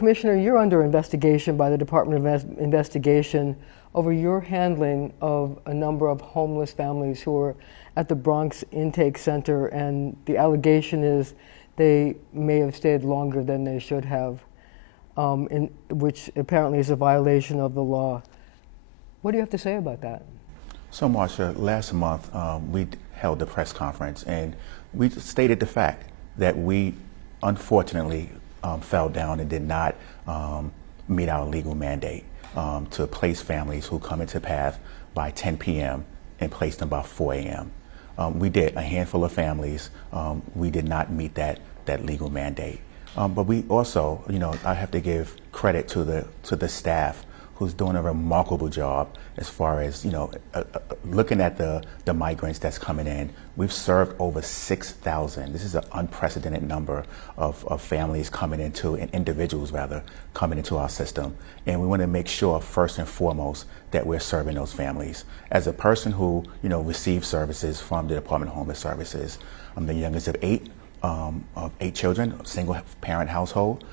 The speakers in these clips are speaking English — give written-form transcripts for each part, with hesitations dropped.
Commissioner, you're under investigation by the Department of Investigation over your handling of a number of homeless families who are at the Bronx Intake Center, and the allegation is they may have stayed longer than they should have, which apparently is a violation of the law. What do you have to say about that? So, Marcia, last month we held a press conference and we stated the fact that we unfortunately fell down and did not meet our legal mandate to place families who come into path by 10 p.m. and place them by 4 a.m. We did a handful of families. We did not meet that legal mandate. But we also, I have to give credit to the staff who's doing a remarkable job as far as, looking at the migrants that's coming in. We've served over 6,000. This is an unprecedented number of families coming into, and individuals rather, coming into our system. And we want to make sure, first and foremost, that we're serving those families. As a person who, receives services from the Department of Homeless Services, I'm the youngest of eight children, a single parent household.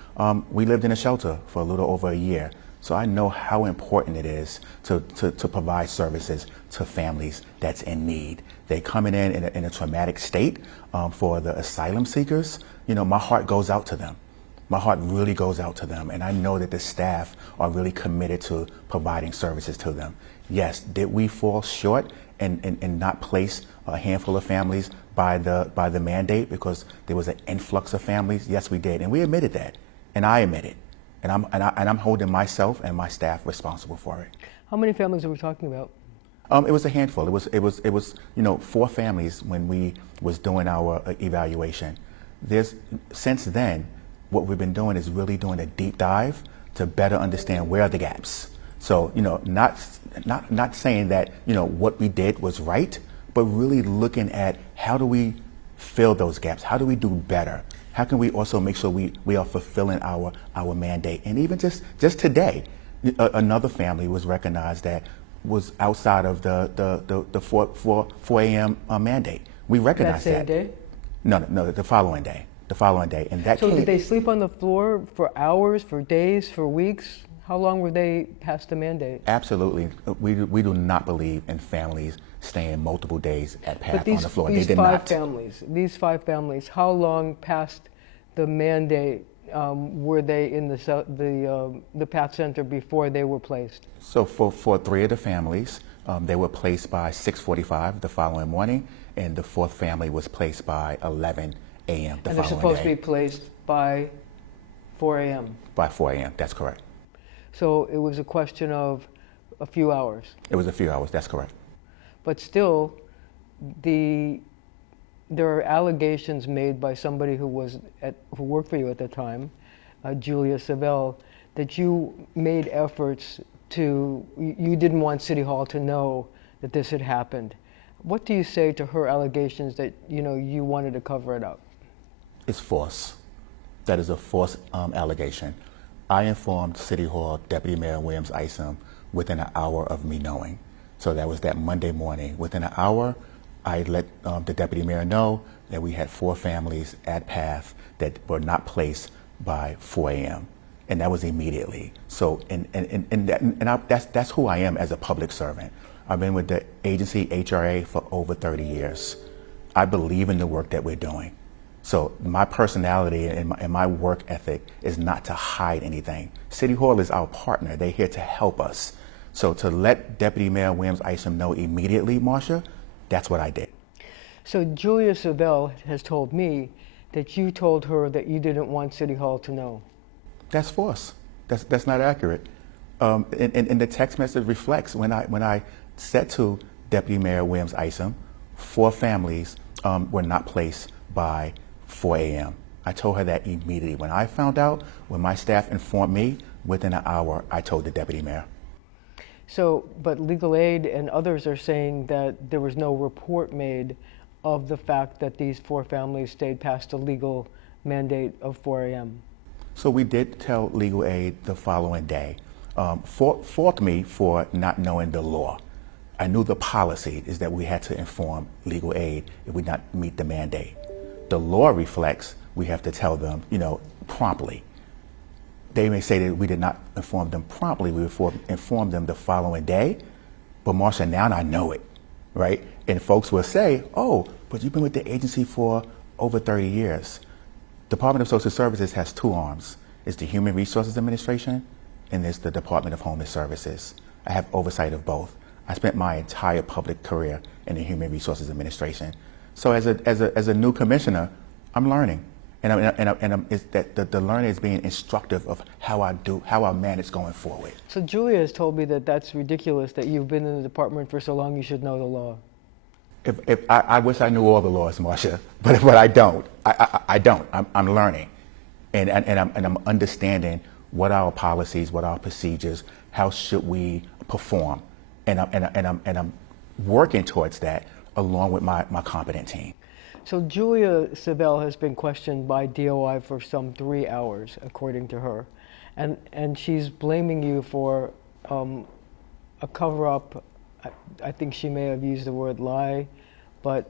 We lived in a shelter for a little over a year. So I know how important it is to provide services to families that's in need. They coming in a traumatic state. For the asylum seekers, my heart goes out to them. My heart really goes out to them. And I know that the staff are really committed to providing services to them. Yes, did we fall short and not place a handful of families by the mandate because there was an influx of families? Yes, we did. And we admitted that. And I admit it. And I'm holding myself and my staff responsible for it. How many families are we talking about? It was a handful. It was 4 families when we was doing our evaluation. Since then, what we've been doing is really doing a deep dive to better understand where are the gaps. So not saying that what we did was right, but really looking at how do we fill those gaps? How do we do better? How can we also make sure we are fulfilling our mandate? And even just today, another family was recognized that was outside of the 4 a.m. Mandate. We recognized that. That same day? No, the following day. And that So did they sleep on the floor for hours, for days, for weeks? How long were they past the mandate? Absolutely. We do not believe in families staying multiple days at path on the floor. These they did not. These 5 families, how long past the mandate were they in the PATH Center before they were placed? So for 3 of the families, they were placed by 6:45 the following morning, and the 4th family was placed by 11 a.m. the following day. And they're supposed to be placed by 4 a.m.? By 4 a.m., that's correct. So it was a question of a few hours? It was a few hours, that's correct. But still, there are allegations made by somebody who worked for you at the time, Julia Savelle, that you made efforts you didn't want City Hall to know that this had happened. What do you say to her allegations that you wanted to cover it up? It's false. That is a false allegation. I informed City Hall Deputy Mayor Williams Isom within an hour of me knowing. So that was that Monday morning. Within an hour, I let the Deputy Mayor know that we had 4 families at PATH that were not placed by 4 a.m. And that was immediately. So, that's who I am as a public servant. I've been with the agency, HRA, for over 30 years. I believe in the work that we're doing. So my personality and my work ethic is not to hide anything. City Hall is our partner. They're here to help us. So to let Deputy Mayor Williams Isom know immediately, Marcia, that's what I did. So Julia Savelle has told me that you told her that you didn't want City Hall to know. That's false. That's not accurate. And the text message reflects when I said to Deputy Mayor Williams Isom, 4 families were not placed by 4 a.m. I told her that immediately. When I found out, when my staff informed me, within an hour, I told the Deputy Mayor. So, but Legal Aid and others are saying that there was no report made of the fact that these 4 families stayed past the legal mandate of 4 a.m. So we did tell Legal Aid the following day. Fault me for not knowing the law. I knew the policy is that we had to inform Legal Aid if we not meet the mandate. The law reflects we have to tell them, promptly. they may say that we did not inform them promptly. We informed them the following day. But Marcia, now I know it, right? And folks will say, oh, but you've been with the agency for over 30 years. Department of Social Services has two arms. It's the Human Resources Administration and it's the Department of Homeless Services. I have oversight of both. I spent my entire public career in the Human Resources Administration. So as a new commissioner, I'm learning. The learning is being instructive of how I manage going forward. So Julia has told me that that's ridiculous, that you've been in the department for so long, you should know the law. I wish I knew all the laws, Marcia, but I don't. I don't. I'm learning, and I'm understanding what our policies, what our procedures, how should we perform, and I'm working towards that along with my competent team. So Julia Savelle has been questioned by DOI for some 3 hours, according to her, and she's blaming you for a cover-up. I think she may have used the word lie, but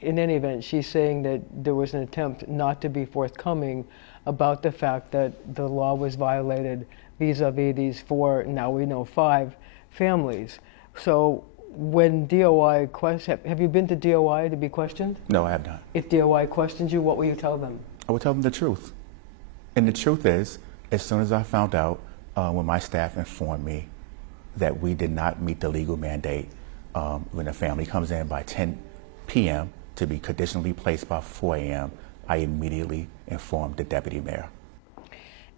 in any event, she's saying that there was an attempt not to be forthcoming about the fact that the law was violated vis-a-vis these 4, now we know 5, families. So when DOI have you been to DOI to be questioned? No, I have not. If DOI questions you, what will you tell them? I will tell them the truth. And the truth is, as soon as I found out, when my staff informed me that we did not meet the legal mandate, when a family comes in by 10 p.m. to be conditionally placed by 4 a.m., I immediately informed the deputy mayor.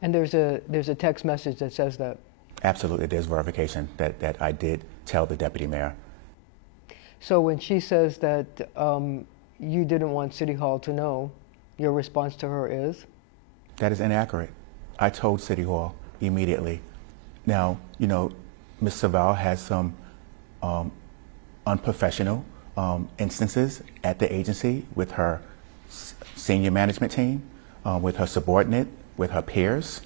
And there's a text message that says that? Absolutely, there's verification that I did tell the deputy mayor. So when she says that you didn't want City Hall to know, your response to her is? That is inaccurate. I told City Hall immediately. Now, Ms. Savelle has some unprofessional instances at the agency with her senior management team, with her subordinate, with her peers,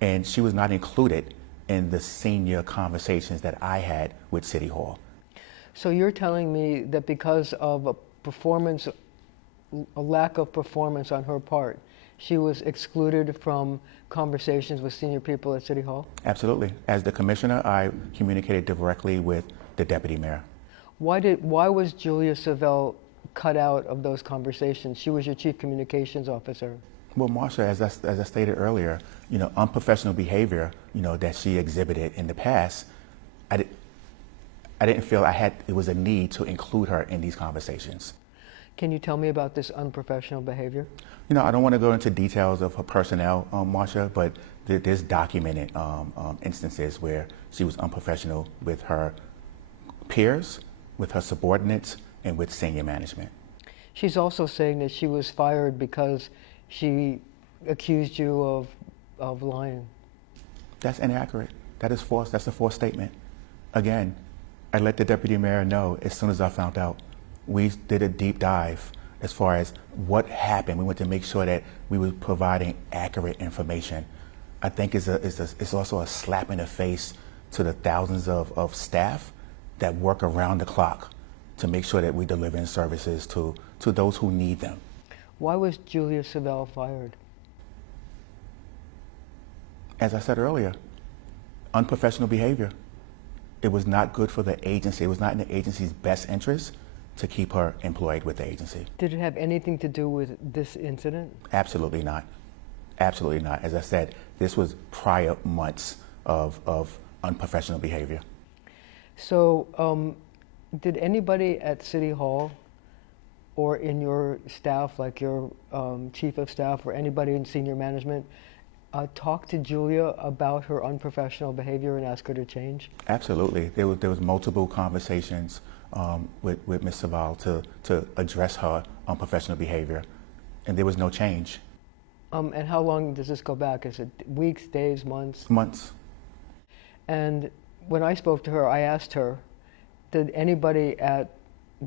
and she was not included in the senior conversations that I had with City Hall. So you're telling me that because of a lack of performance on her part, she was excluded from conversations with senior people at City Hall? Absolutely. As the commissioner, I communicated directly with the deputy mayor. Why was Julia Savelle cut out of those conversations? She was your chief communications officer. Well, Marcia, as I stated earlier, unprofessional behavior, that she exhibited in the past, I didn't feel it was a need to include her in these conversations. Can you tell me about this unprofessional behavior? I don't want to go into details of her personnel, Marcia, but there's documented instances where she was unprofessional with her peers, with her subordinates, and with senior management. She's also saying that she was fired because she accused you of lying. That's inaccurate. That is false. That's a false statement. Again, I let the deputy mayor know as soon as I found out. We did a deep dive as far as what happened. We wanted to make sure that we were providing accurate information. I think it's also a slap in the face to the thousands of staff that work around the clock to make sure that we deliver services to those who need them. Why was Julia Savelle fired? As I said earlier, unprofessional behavior. It was not good for the agency. It was not in the agency's best interest to keep her employed with the agency. Did it have anything to do with this incident? Absolutely not. Absolutely not. As I said, this was prior months of unprofessional behavior. So did anybody at City Hall or in your staff, like your chief of staff or anybody in senior management, talk to Julia about her unprofessional behavior and ask her to change? Absolutely. There was multiple conversations with Ms. Savelle to address her unprofessional behavior, and there was no change. And how long does this go back? Is it weeks, days, months? Months. And when I spoke to her, I asked her, did anybody at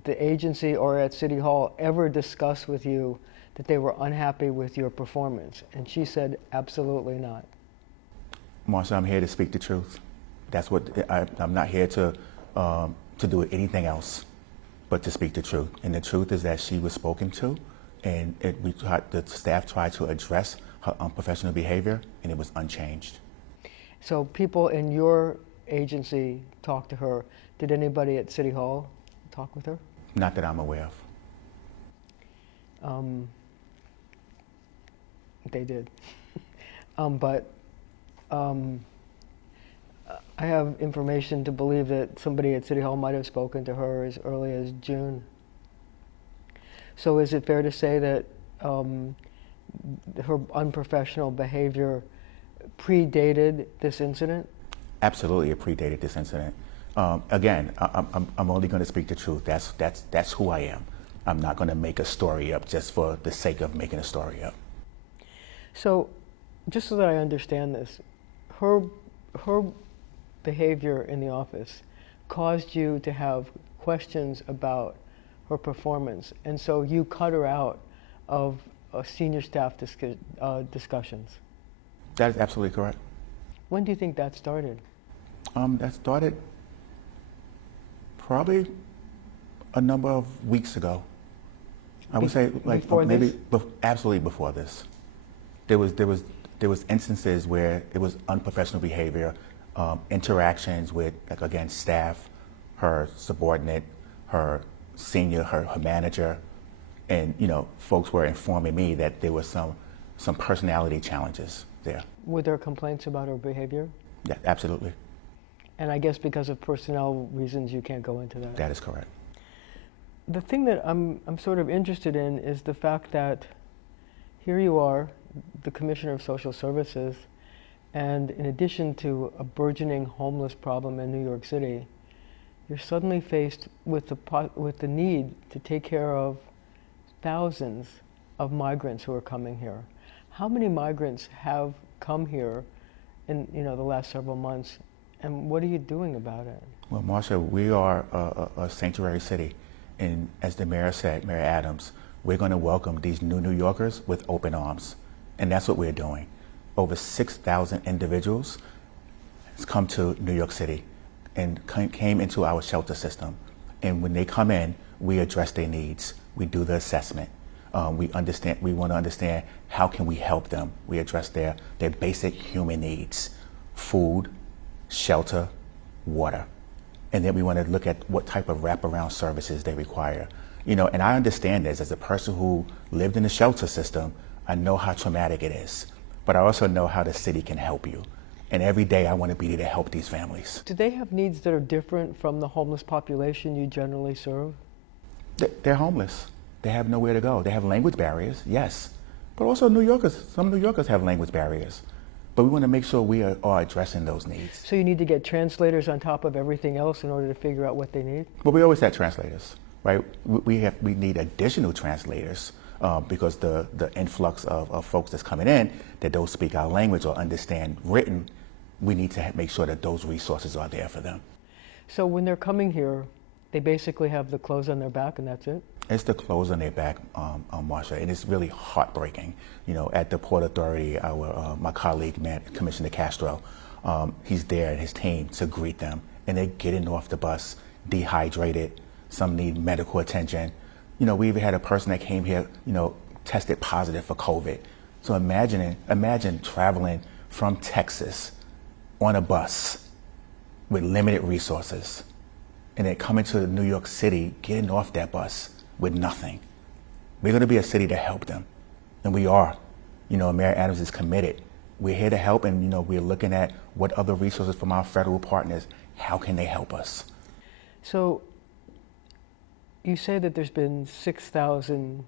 the agency or at City Hall ever discuss with you that they were unhappy with your performance? And she said, absolutely not. Marcia, I'm here to speak the truth. That's what I'm not here to do anything else but to speak the truth. And the truth is that she was spoken to, and the staff tried to address her unprofessional behavior, and it was unchanged. So people in your agency talk to her. Did anybody at City Hall talk with her? Not that I'm aware of. They did. But I have information to believe that somebody at City Hall might have spoken to her as early as June. So is it fair to say that her unprofessional behavior predated this incident? Absolutely, it predated this incident. Again, I'm only going to speak the truth. That's who I am. I'm not going to make a story up just for the sake of making a story up. So, just so that I understand this, her behavior in the office caused you to have questions about her performance, and so you cut her out of senior staff discussions. That is absolutely correct. When do you think that started? That started probably a number of weeks ago. I would say like maybe absolutely before this. There was instances where it was unprofessional behavior, interactions with, like, again, staff, her subordinate, her senior, her manager, and folks were informing me that there was some personality challenges there. Were there complaints about her behavior? Yeah, absolutely. And I guess because of personnel reasons, you can't go into that. That is correct. The thing that I'm sort of interested in is the fact that here you are, the Commissioner of Social Services, and in addition to a burgeoning homeless problem in New York City, you're suddenly faced with the need to take care of thousands of migrants who are coming here. How many migrants have come here in the last several months, and what are you doing about it? Well, Marcia, we are a sanctuary city, and as the mayor said, Mayor Adams, we're going to welcome these New Yorkers with open arms, and that's what we're doing. Over 6,000 individuals has come to New York City and came into our shelter system, and when they come in, we address their needs. We do the assessment. We want to understand how can we help them. We address their basic human needs: food, shelter, water. And then we want to look at what type of wraparound services they require. And I understand this as a person who lived in the shelter system. I know how traumatic it is, but I also know how the city can help you. And every day I want to be there to help these families. Do they have needs that are different from the homeless population you generally serve? They're homeless. They have nowhere to go. They have language barriers, yes. But also some New Yorkers have language barriers. But we want to make sure we are addressing those needs. So you need to get translators on top of everything else in order to figure out what they need? But we always have translators, right? We need additional translators because the influx of folks that's coming in that don't speak our language or understand written, we need to make sure that those resources are there for them. So when they're coming here, they basically have the clothes on their back and that's it? It's the clothes on their back, Marcia, and it's really heartbreaking. At the Port Authority, my colleague, Commissioner Castro, he's there and his team to greet them, and they're getting off the bus dehydrated. Some need medical attention. We even had a person that came here, tested positive for COVID. So imagine traveling from Texas on a bus with limited resources, and then coming to New York City, getting off that bus with nothing. We're going to be a city to help them, and we are. Mayor Adams is committed. We're here to help, and we're looking at what other resources from our federal partners, how can they help us? So you say that there's been 6,000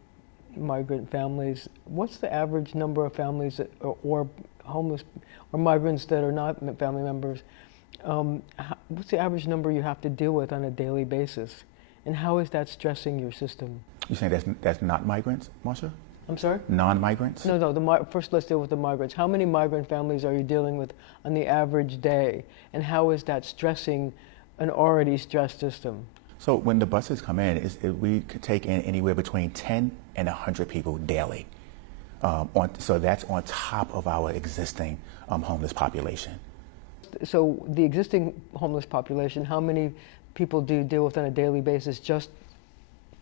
migrant families. What's the average number of families or homeless or migrants that are not family members? What's the average number you have to deal with on a daily basis? And how is that stressing your system? You saying that's not migrants, Marcia? I'm sorry? Non-migrants? No. First, let's deal with the migrants. How many migrant families are you dealing with on the average day? And how is that stressing an already stressed system? So when the buses come in, we could take in anywhere between 10 and 100 people daily. So that's on top of our existing homeless population. So the existing homeless population, how many people do you deal with on a daily basis? Just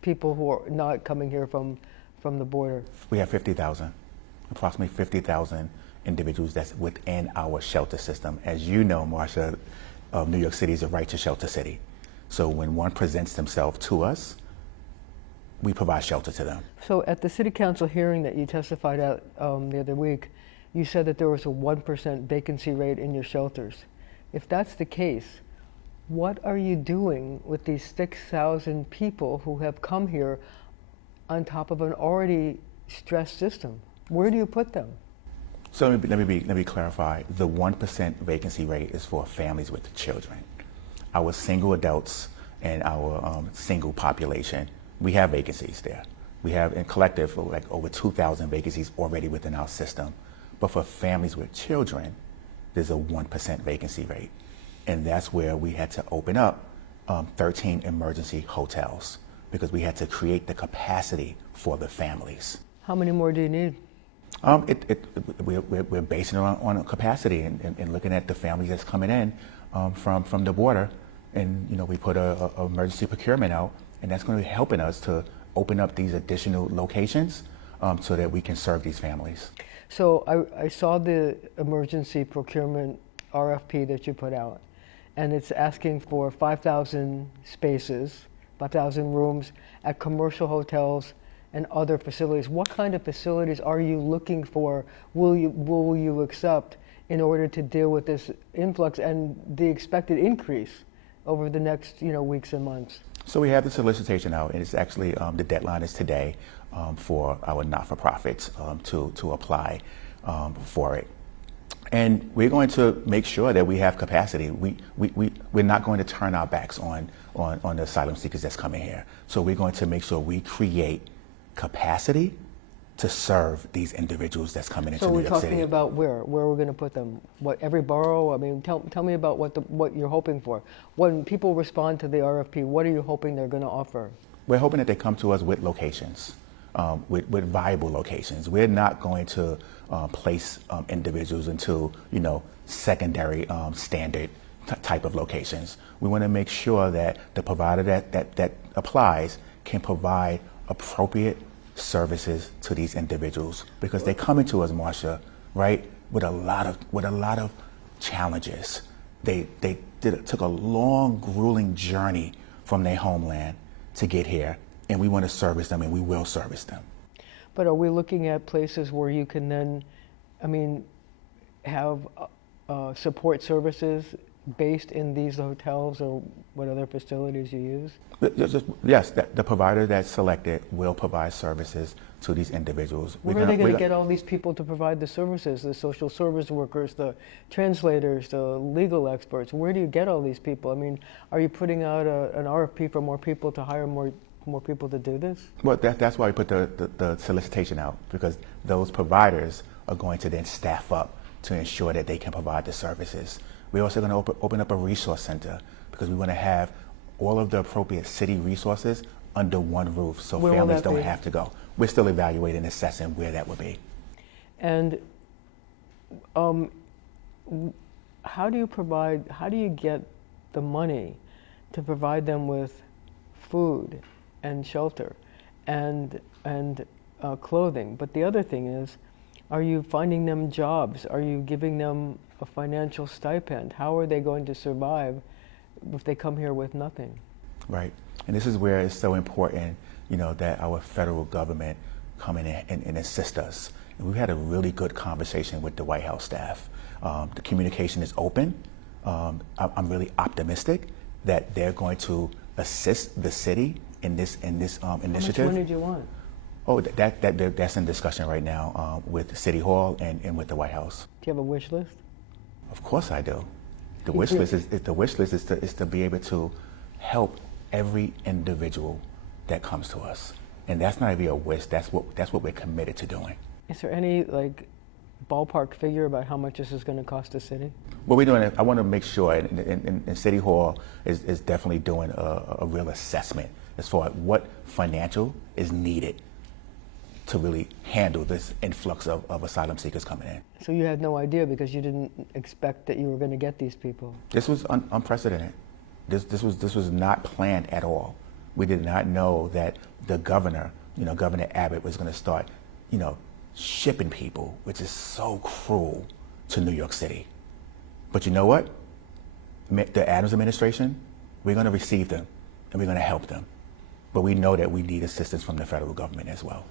people who are not coming here from the border? We have 50,000, approximately 50,000 individuals that's within our shelter system. As you know, Marcia, New York City is a right to shelter city. So when one presents themselves to us, we provide shelter to them. So at the city council hearing that you testified at the other week, you said that there was a 1% vacancy rate in your shelters. If that's the case, what are you doing with these 6,000 people who have come here on top of an already stressed system? Where do you put them? So let me clarify. The 1% vacancy rate is for families with children. Our single adults and our single population, we have vacancies there. We have in collective like over 2,000 vacancies already within our system. But for families with children, there's a 1% vacancy rate. And that's where we had to open up 13 emergency hotels because we had to create the capacity for the families. How many more do you need? We're basing it on capacity and looking at the families that's coming in from the border. And we put a emergency procurement out, and that's going to be helping us to open up these additional locations so that we can serve these families. So I saw the emergency procurement RFP that you put out, and it's asking for 5,000 spaces, 5,000 rooms at commercial hotels and other facilities. What kind of facilities are you looking for? Will you accept in order to deal with this influx and the expected increase over the next weeks and months? So we have the solicitation out, and it's actually the deadline is today for our not-for-profits to apply for it. And we're going to make sure that we have capacity. We're not going to turn our backs on the asylum seekers that's coming here. So we're going to make sure we create capacity to serve these individuals that's coming into New York City. So we're talking about where we're going to put them. What, every borough? I mean, tell me about what you're hoping for. When people respond to the RFP, what are you hoping they're going to offer? We're hoping that they come to us with locations, with viable locations. We're not going to place individuals into secondary standard type of locations. We want to make sure that the provider that applies can provide appropriate services to these individuals because they come into us, Marcia, right, with a lot of challenges. They took a long, grueling journey from their homeland to get here, and we want to service them, and we will service them. But are we looking at places where you can then, have support services based in these hotels or what other facilities you use? Yes, the provider that's selected will provide services to these individuals. Where are they going to get all these people to provide the services, the social service workers, the translators, the legal experts? Where do you get all these people? Are you putting out an RFP for more people to hire more people to do this? Well, that's why we put the solicitation out, because those providers are going to then staff up to ensure that they can provide the services. We're also going to open up a resource center because we want to have all of the appropriate city resources under one roof so families don't have to go. We're still evaluating and assessing where that would be. And how do you get the money to provide them with food and shelter and clothing? But the other thing is, are you finding them jobs? Are you giving them a financial stipend? How are they going to survive if they come here with nothing? Right. And this is where it's so important, that our federal government come in and assist us. And we've had a really good conversation with the White House staff. The communication is open. I'm really optimistic that they're going to assist the city in this initiative. How much money do you want? Oh, that's in discussion right now with City Hall and with the White House. Do you have a wish list? Of course I do. The wish list is to be able to help every individual that comes to us, and that's not even a wish. That's what we're committed to doing. Is there any ballpark figure about how much this is going to cost the city? What we're doing, I want to make sure, and City Hall is definitely doing a real assessment as far as what financial is needed to really handle this influx of asylum seekers coming in. So you had no idea because you didn't expect that you were going to get these people? This was unprecedented. This was not planned at all. We did not know that the governor, Governor Abbott, was going to start, shipping people, which is so cruel, to New York City. But you know what? The Adams administration, we're going to receive them and we're going to help them. But we know that we need assistance from the federal government as well.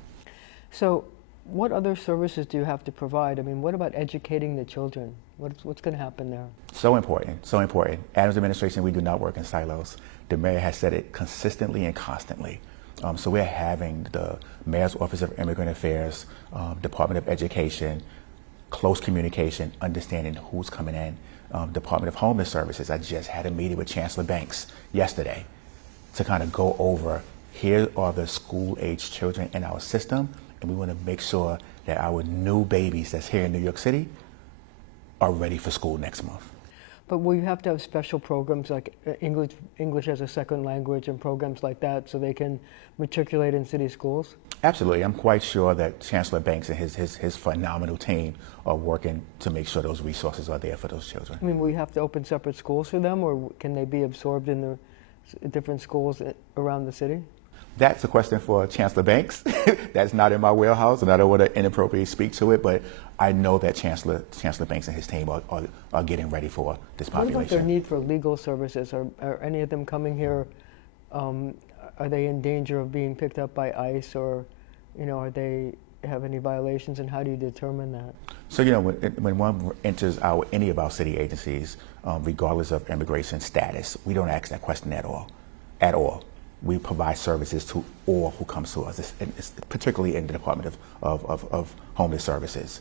So what other services do you have to provide? I mean, what about educating the children? What's going to happen there? So important, so important. Adams administration, we do not work in silos. The mayor has said it consistently and constantly. So we're having the Mayor's Office of Immigrant Affairs, Department of Education, close communication, understanding who's coming in. Department of Homeless Services, I just had a meeting with Chancellor Banks yesterday to kind of go over, here are the school-age children in our system, and we want to make sure that our new babies that's here in New York City are ready for school next month. But will you have to have special programs like English as a second language and programs like that so they can matriculate in city schools? Absolutely. I'm quite sure that Chancellor Banks and his phenomenal team are working to make sure those resources are there for those children. I mean, will you have to open separate schools for them, or can they be absorbed in the different schools around the city? That's a question for Chancellor Banks. That's not in my wheelhouse, and I don't want to inappropriately speak to it, but I know that Chancellor Banks and his team are getting ready for this population. What about their need for legal services? Are any of them coming here, are they in danger of being picked up by ICE, or, are they have any violations, and how do you determine that? So, when one enters any of our city agencies, regardless of immigration status, we don't ask that question at all. We provide services to all who comes to us, particularly in the Department of Homeless Services.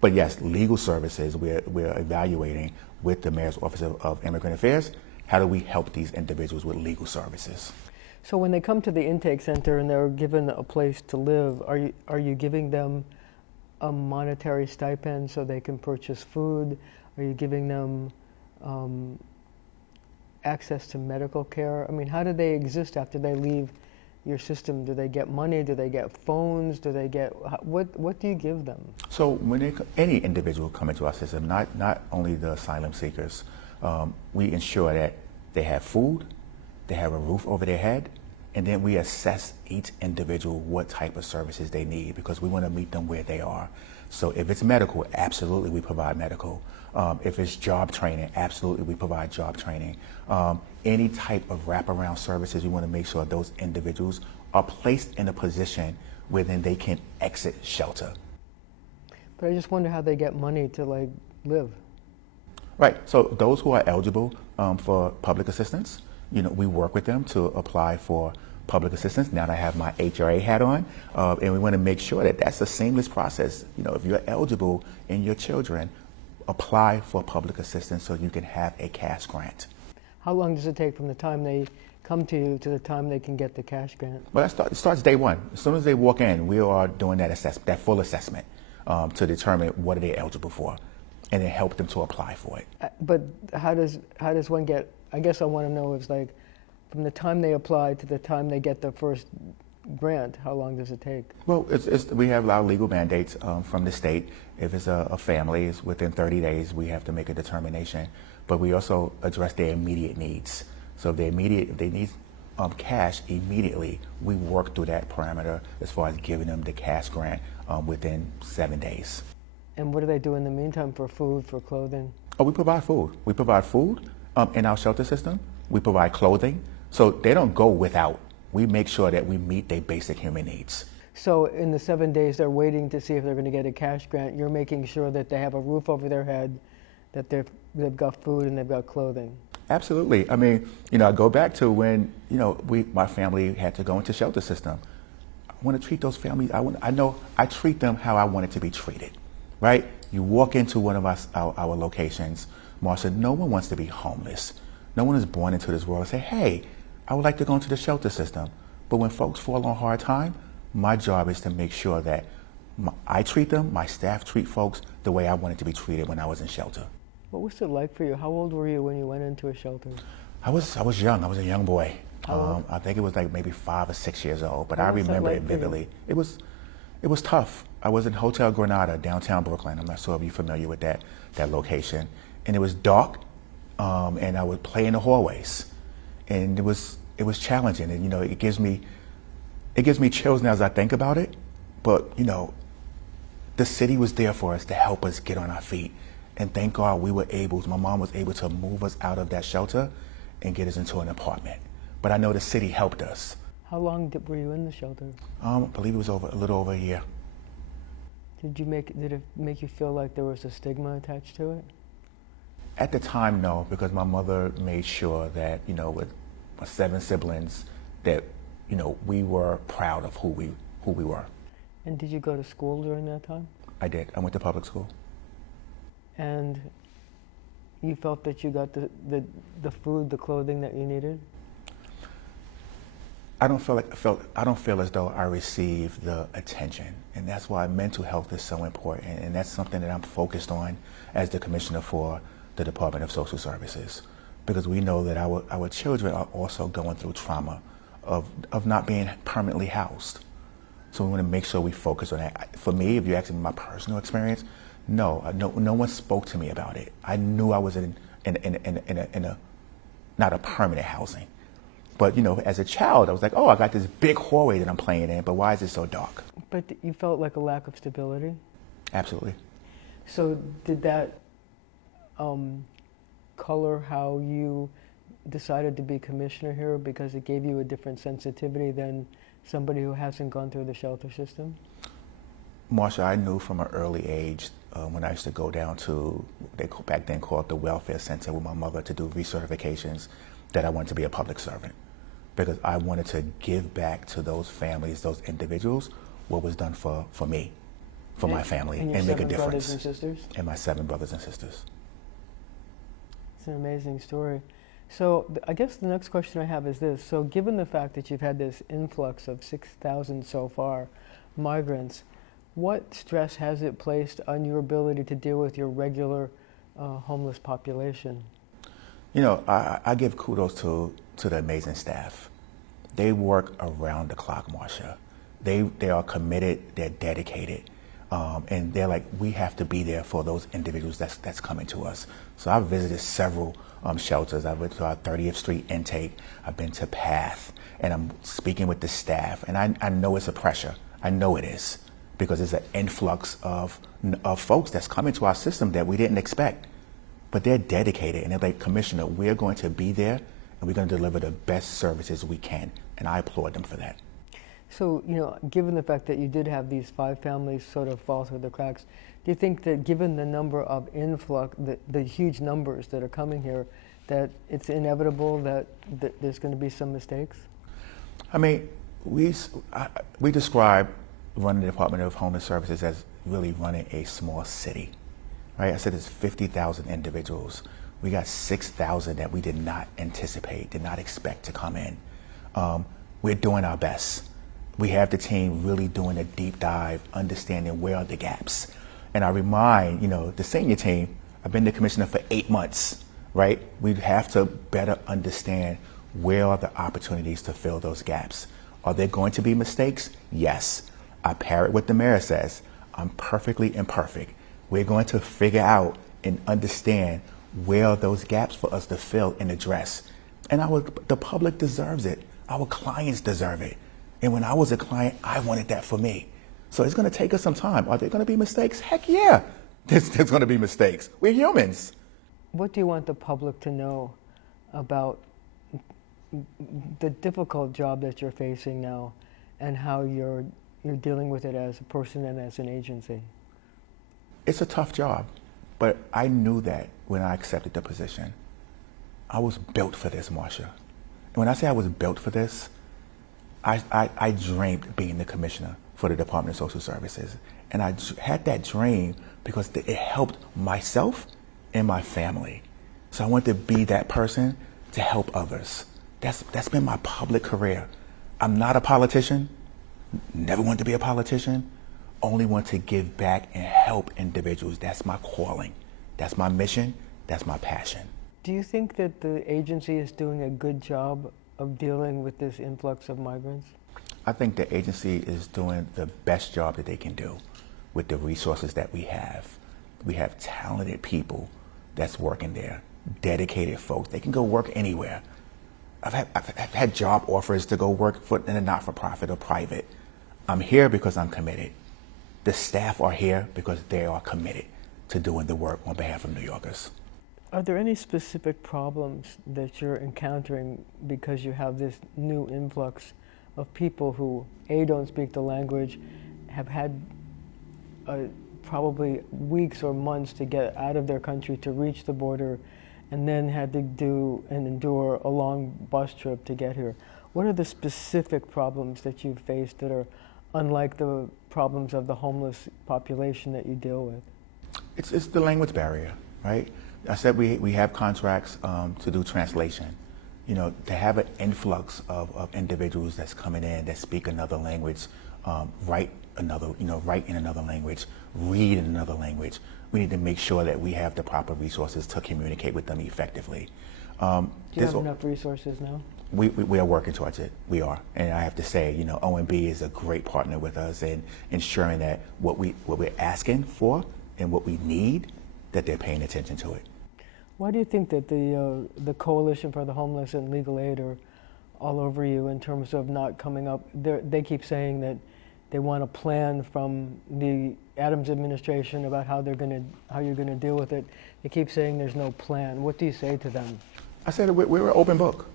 But yes, legal services, we're evaluating with the Mayor's Office of Immigrant Affairs, how do we help these individuals with legal services? So when they come to the intake center and they're given a place to live, are you giving them a monetary stipend so they can purchase food? Are you giving them access to medical care? I mean, how do they exist after they leave your system? Do they get money? Do they get phones? Do they get, what do you give them? So when any individual come into our system, not only the asylum seekers, we ensure that they have food, they have a roof over their head, and then we assess each individual what type of services they need, because we want to meet them where they are. So if it's medical, absolutely we provide medical. If it's job training, absolutely we provide job training. Any type of wraparound services, we want to make sure those individuals are placed in a position where then they can exit shelter. But I just wonder how they get money to live. Right, so those who are eligible for public assistance, we work with them to apply for public assistance. Now that I have my HRA hat on, and we want to make sure that that's a seamless process. If you're eligible and your children, apply for public assistance so you can have a cash grant. How long does it take from the time they come to you to the time they can get the cash grant? Well, it starts day one. As soon as they walk in, we are doing that full assessment to determine what are they eligible for, and then help them to apply for it. But how does one get? I guess I want to know is from the time they apply to the time they get the first grant, how long does it take? Well, we have our legal mandates from the state. If it's a family, it's within 30 days, we have to make a determination. But we also address their immediate needs. So if they need cash immediately, we work through that parameter as far as giving them the cash grant within 7 days. And what do they do in the meantime for food, for clothing? Oh, we provide food. We provide food in our shelter system. We provide clothing. So they don't go without. We make sure that we meet their basic human needs. So in the 7 days they're waiting to see if they're going to get a cash grant, you're making sure that they have a roof over their head, that they've got food and they've got clothing. Absolutely. I mean, I go back to when, my family had to go into shelter system. I want to treat those families, I treat them how I want it to be treated, right? You walk into one of our locations, Marcia, no one wants to be homeless. No one is born into this world and say, hey, I would like to go into the shelter system. But when folks fall on hard time, my job is to make sure that I treat them, my staff treat folks the way I wanted to be treated when I was in shelter. What was it like for you? How old were you when you went into a shelter? I was young. I was a young boy. How old? I think it was maybe 5 or 6 years old, but I remember it vividly. It was tough. I was in Hotel Granada, downtown Brooklyn. I'm not sure if you're familiar with that location. And it was dark, and I would play in the hallways. And it was challenging, and it gives me chills now as I think about it. But the city was there for us to help us get on our feet. And thank God my mom was able to move us out of that shelter and get us into an apartment. But I know the city helped us. How long were you in the shelter? I believe it was a little over a year. Did it make you feel like there was a stigma attached to it? At the time, no, because my mother made sure that, with my 7 siblings, that, we were proud of who we were. And did you go to school during that time? I did. I went to public school. And you felt that you got the food, the clothing that you needed? I don't feel as though I received the attention, and that's why mental health is so important, and that's something that I'm focused on as the commissioner for the Department of Social Services, because we know that our children are also going through trauma of not being permanently housed. So we want to make sure we focus on that. For me, if you're asking me my personal experience, no one spoke to me about it. I knew I was in a not a permanent housing. But, as a child, I was like, oh, I got this big hallway that I'm playing in, but why is it so dark? But you felt like a lack of stability? Absolutely. So did that color how you decided to be commissioner here, because it gave you a different sensitivity than somebody who hasn't gone through the shelter system? Marcia, I knew from an early age when I used to go down to, they back then called the welfare center with my mother to do recertifications, that I wanted to be a public servant, because I wanted to give back to those families, those individuals, what was done for me, for my family, and make a difference. And your 7 brothers and sisters? And my 7 brothers and sisters. It's an amazing story. So I guess the next question I have is this. So given the fact that you've had this influx of 6,000 so far migrants, what stress has it placed on your ability to deal with your regular homeless population? I give kudos to the amazing staff. They work around the clock, Marcia. They are committed, they're dedicated, and they're like, we have to be there for those individuals that's coming to us. So I've visited several shelters. I went to our 30th Street intake. I've been to PATH, and I'm speaking with the staff, and I know it's a pressure. I know it is, because it's an influx of folks that's coming to our system that we didn't expect. But they're dedicated, and they're like, Commissioner, we're going to be there, and we're going to deliver the best services we can, and I applaud them for that. So, given the fact that you did have these 5 families sort of fall through the cracks, do you think that given the number of influx, the huge numbers that are coming here, that it's inevitable that there's going to be some mistakes? I mean, we describe running the Department of Homeless Services as really running a small city. Right? I said it's 50,000 individuals. We got 6,000 that we did not anticipate, did not expect to come in. We're doing our best. We have the team really doing a deep dive, understanding where are the gaps. And I remind, the senior team, I've been the commissioner for 8 months, right? We have to better understand where are the opportunities to fill those gaps. Are there going to be mistakes? Yes. I parrot what the mayor says. I'm perfectly imperfect. We're going to figure out and understand where are those gaps for us to fill and address. And the public deserves it. Our clients deserve it. And when I was a client, I wanted that for me. So it's going to take us some time. Are there going to be mistakes? Heck yeah, there's going to be mistakes. We're humans. What do you want the public to know about the difficult job that you're facing now, and how you're dealing with it as a person and as an agency? It's a tough job, but I knew that when I accepted the position. I was built for this, Marcia. And when I say I was built for this, I dreamed being the commissioner for the Department of Social Services. And I had that dream because it helped myself and my family. So I wanted to be that person to help others. That's been my public career. I'm not a politician, never wanted to be a politician, only want to give back and help individuals. That's my calling. That's my mission. That's my passion. Do you think that the agency is doing a good job of dealing with this influx of migrants? I think the agency is doing the best job that they can do with the resources that we have. We have talented people that's working there, dedicated folks. They can go work anywhere. I've had job offers to go work in a not-for-profit or private. I'm here because I'm committed. The staff are here because they are committed to doing the work on behalf of New Yorkers. Are there any specific problems that you're encountering because you have this new influx of people who, A, don't speak the language, have had probably weeks or months to get out of their country to reach the border, and then had to do and endure a long bus trip to get here? What are the specific problems that you've faced that are unlike the problems of the homeless population that you deal with? It's the language barrier, right? I said we have contracts to do translation. You know, to have an influx of individuals that's coming in that speak another language, write in another language, read in another language. We need to make sure that we have the proper resources to communicate with them effectively. Do you have enough resources now? We are working towards it. We are, and I have to say, you know, OMB is a great partner with us in ensuring that what we're asking for and what we need, that they're paying attention to it. Why do you think that the Coalition for the Homeless and Legal Aid are all over you in terms of not coming up? They keep saying that they want a plan from the Adams administration about how you're going to deal with it. They keep saying there's no plan. What do you say to them? I said we're an open book.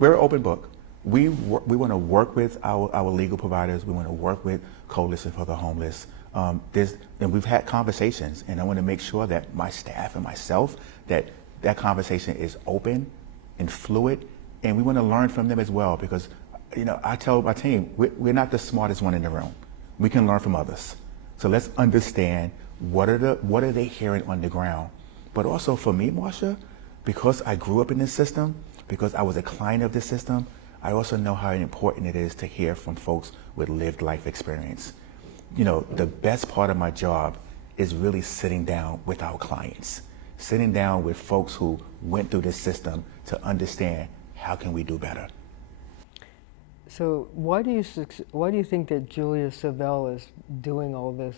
We're an open book. We want to work with our legal providers. We want to work with Coalition for the Homeless. And we've had conversations, and I want to make sure that my staff and myself, that conversation is open and fluid, and we want to learn from them as well, because, you know, I tell my team, we're not the smartest one in the room. We can learn from others. So let's understand what are they hearing on the ground. But also for me, Marcia, because I grew up in this system, because I was a client of this system, I also know how important it is to hear from folks with lived life experience. You know, the best part of my job is really sitting down with our clients, sitting down with folks who went through this system to understand how can we do better. So why do you think that Julia Savelle is doing all this,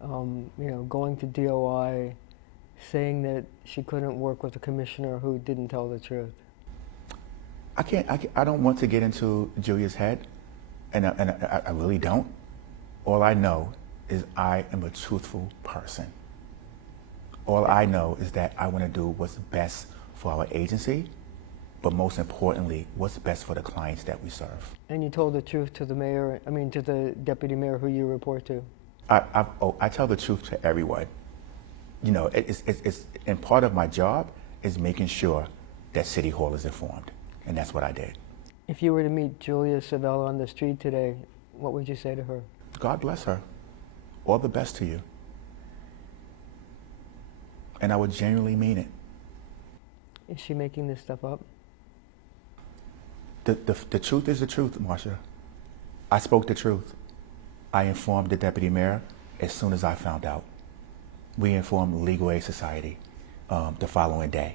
going to DOI, saying that she couldn't work with a commissioner who didn't tell the truth? I don't want to get into Julia's head, and I really don't. All I know is I am a truthful person. All I know is that I want to do what's best for our agency, but most importantly, what's best for the clients that we serve. And you told the truth to to the deputy mayor who you report to? I tell the truth to everyone. You know, and part of my job is making sure that City Hall is informed, and that's what I did. If you were to meet Julia Savelle on the street today, what would you say to her? God bless her. All the best to you. And I would genuinely mean it. Is she making this stuff up? The truth is the truth, Marcia. I spoke the truth. I informed the deputy mayor as soon as I found out. We informed Legal Aid Society the following day.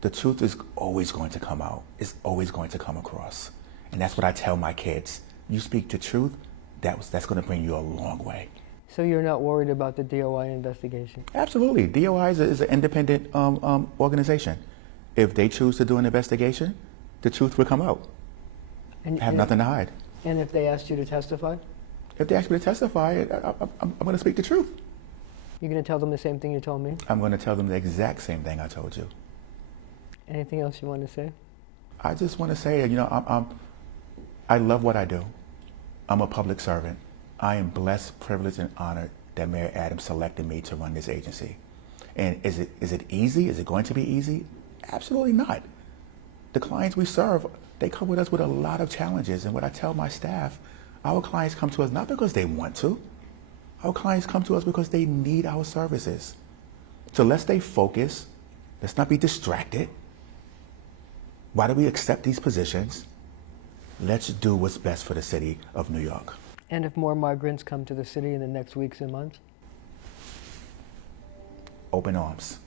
The truth is always going to come out. It's always going to come across. And that's what I tell my kids. You speak the truth, that's going to bring you a long way. So you're not worried about the DOI investigation? Absolutely. DOI is an independent organization. If they choose to do an investigation, the truth will come out. I have nothing to hide. And if they asked you to testify? If they ask me to testify, I'm going to speak the truth. You're going to tell them the same thing you told me? I'm going to tell them the exact same thing I told you. Anything else you want to say? I just want to say, I love what I do. I'm a public servant. I am blessed, privileged, and honored that Mayor Adams selected me to run this agency. And is it easy? Is it going to be easy? Absolutely not. The clients we serve, they come with us with a lot of challenges. And what I tell my staff, our clients come to us not because they want to. Our clients come to us because they need our services. So let's stay focused. Let's not be distracted. Why do we accept these positions? Let's do what's best for the city of New York. And if more migrants come to the city in the next weeks and months? Open arms.